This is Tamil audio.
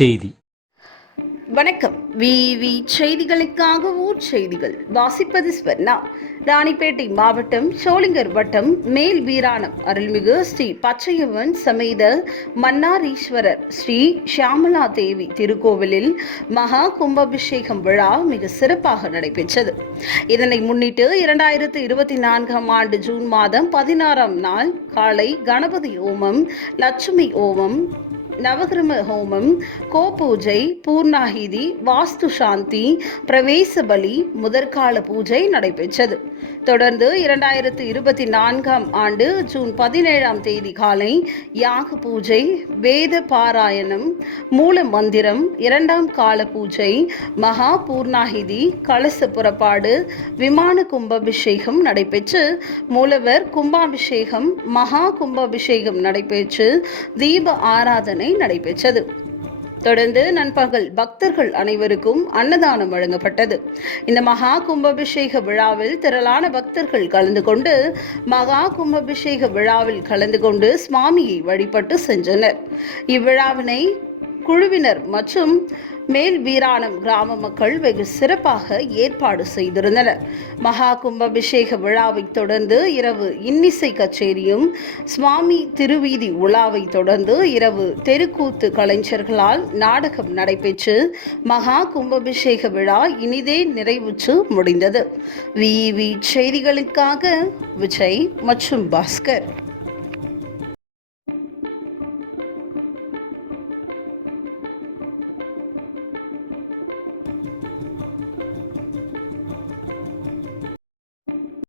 செய்தி வணக்கம். விவி செய்திகளுக்காக ஊர் செய்திகள். வாசிப்பது ஸ்வர்ணா. ராணிப்பேட்டை மாவட்டம் சோளிங்கர் வட்டம் மேல் வீராணம் அருள்மிகு ஸ்ரீ பச்சையவன் சமேத மன்னாரீஸ்வரர் ஸ்ரீ ஷியாமலா தேவி திருக்கோவிலில் மகா கும்பாபிஷேகம் விழா மிக சிறப்பாக நடைபெற்றது. இதனை முன்னிட்டு இரண்டாயிரத்து இருபத்தி நான்காம் ஆண்டு ஜூன் மாதம் பதினாறாம் நாள் காலை கணபதி ஓமம் லட்சுமி ஓமம் நவகிரம ஹோமம் கோபூஜை பூர்ணாகிதி வாஸ்து சாந்தி பிரவேச பலி முதற்கால பூஜை நடைபெற்றது. தொடர்ந்து இரண்டாயிரத்து இருபத்தி நான்காம் ஆண்டு ஜூன் பதினேழாம் தேதி காலை யாக பூஜை வேத பாராயணம் மூல மந்திரம் இரண்டாம் கால பூஜை மகா பூர்ணாகிதி கலச புறப்பாடு விமான கும்பாபிஷேகம் நடைபெற்று மூலவர் கும்பாபிஷேகம் மகா கும்பாபிஷேகம் நடைபெற்று தீப ஆராதனை நடைபெற்றது. தொடர்ந்து நண்பகல் பக்தர்கள் அனைவருக்கும் அன்னதானம் வழங்கப்பட்டது. இந்த மகா கும்பாபிஷேக விழாவில் திரளான பக்தர்கள் கலந்து கொண்டு மகா கும்பாபிஷேக விழாவில் கலந்து கொண்டு சுவாமியை வழிபட்டு சென்றனர். இவ்விழாவினை குழுவினர் மற்றும் மேல் வீராணம் கிராம மக்கள் வெகு சிறப்பாக ஏற்பாடு செய்திருந்தனர். மகா கும்பாபிஷேக விழாவை தொடர்ந்து இரவு இன்னிசை கச்சேரியும் சுவாமி திருவீதி உலாவை தொடர்ந்து இரவு தெருக்கூத்து கலைஞர்களால் நாடகம் நடைபெற்று மகா கும்பாபிஷேக விழா இனிதே நிறைவுற்று முடிந்தது. விவி செய்திகளுக்காக விஜய் மற்றும் பாஸ்கர்.